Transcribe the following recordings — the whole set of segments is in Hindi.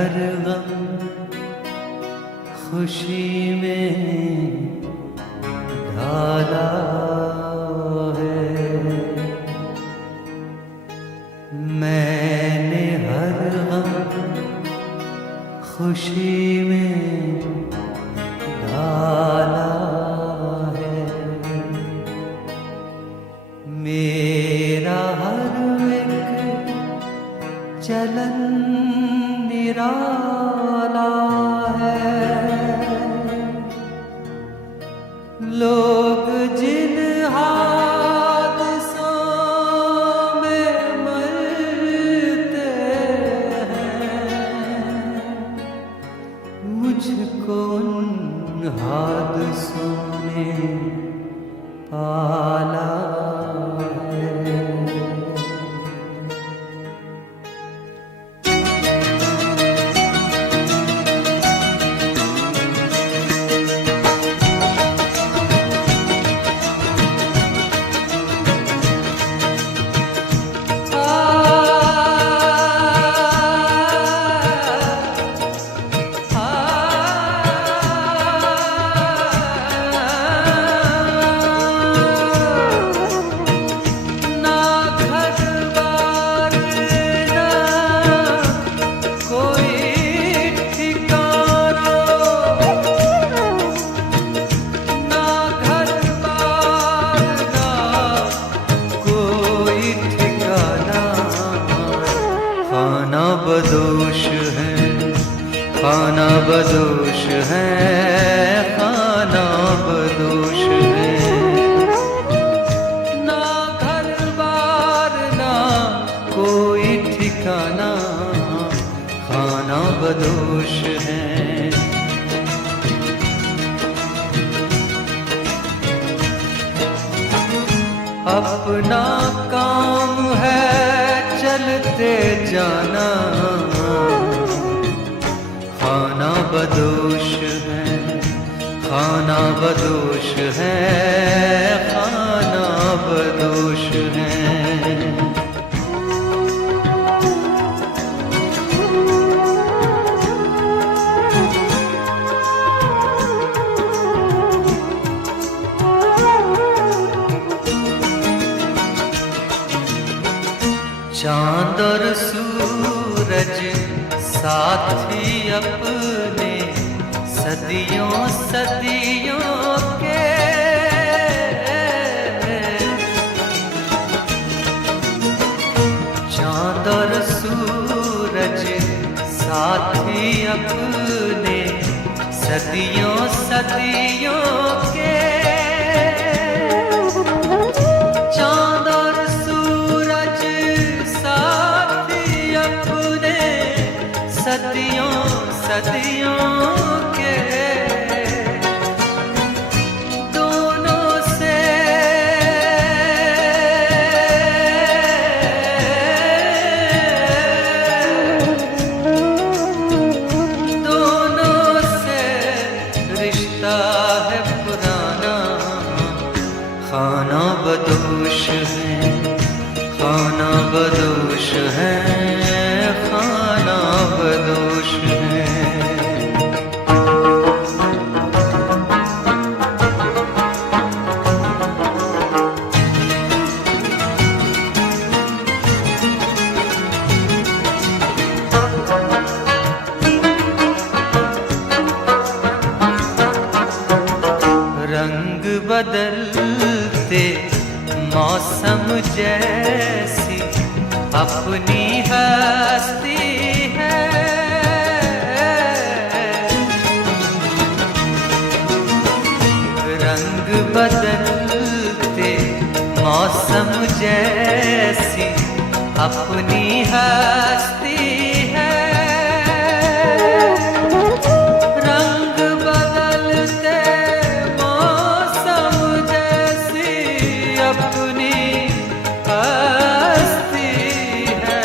हर गम खुशी में ढाला है। मैंने हर गम खुशी में ढाला है। मेरा हर एक चलन निराला है। लोग जिन हादसों में मरते हैं, मुझको उन हादसों ने पाला है। खाना बदोश है, खाना बदोश है, खाना बदोश है। ना घर बार ना कोई ठिकाना, खाना बदोश है। अपना काम है चलते जाना, खाना बदोश है, खाना बदोश है, खाना बदोश है। चांद और सूरज साथी अपने सदियों सदियों के, चांद और सूरज साथी अपने सदियों सदियों के। सदियों सदियों के दोनों से रिश्ता है पुराना, खाना बदोश है, खाना बदोश है, खाना बदोश है। रंग बदलते मौसम जैसी अपनी हस्ती है। रंग बदलते मौसम जैसी अपनी हस्ती है। रंग बदलते मौसम जैसी अपनी हस्ती है।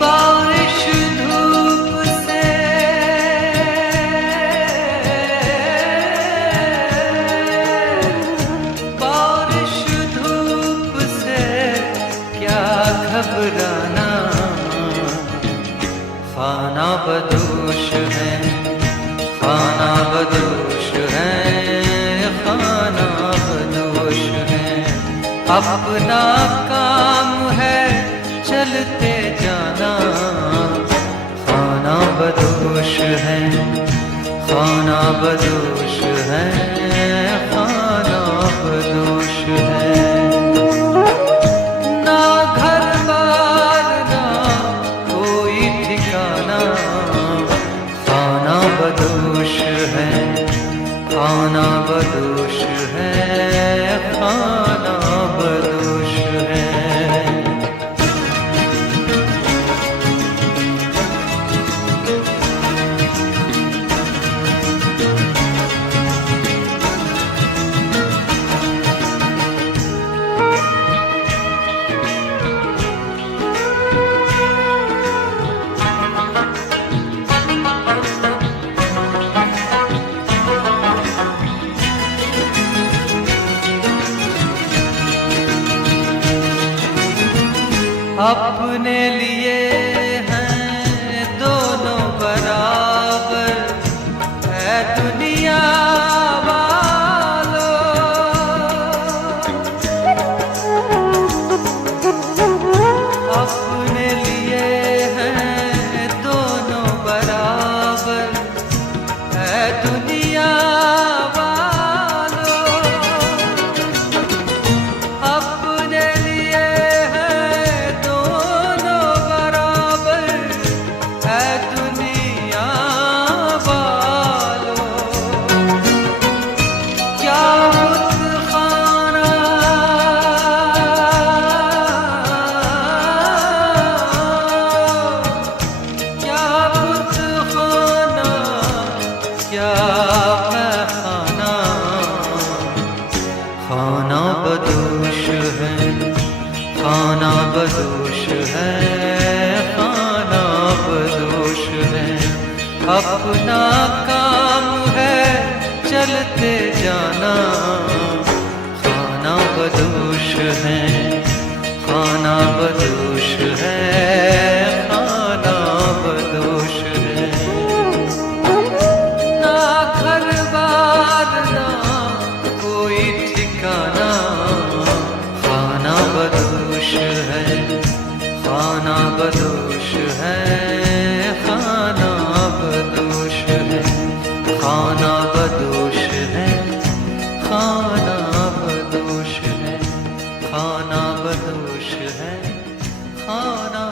बारिश धूप से क्या घबराना, बदोश है, खाना बदोश है, खाना बदोश है। अपना काम है चलते जाना, खाना बदोश है, खाना बदोश है, खाना बदोश है। ना घर बार ना कोई ठिकाना, खाना बदोश है, खाना बदोश है, खाना बदोश है। अपने लिए हैं दोनों बराबर, है दुनिया वालों। अपने लिए हैं दोनों बराबर, है दुनिया वालों। अपने लिए खाना बदोश है, खाना बदोश है, खाना बदोश है। अपना काम है चलते जाना, खाना बदोश है, खाना बदोश है, खाना बदोश है। ना घर बार ना कोई ठिकाना, खाना बदोश है, खाना बदोश है, खाना बदोश है, खाना बदोश है, खाना बदोश है, खाना बदोश है, खाना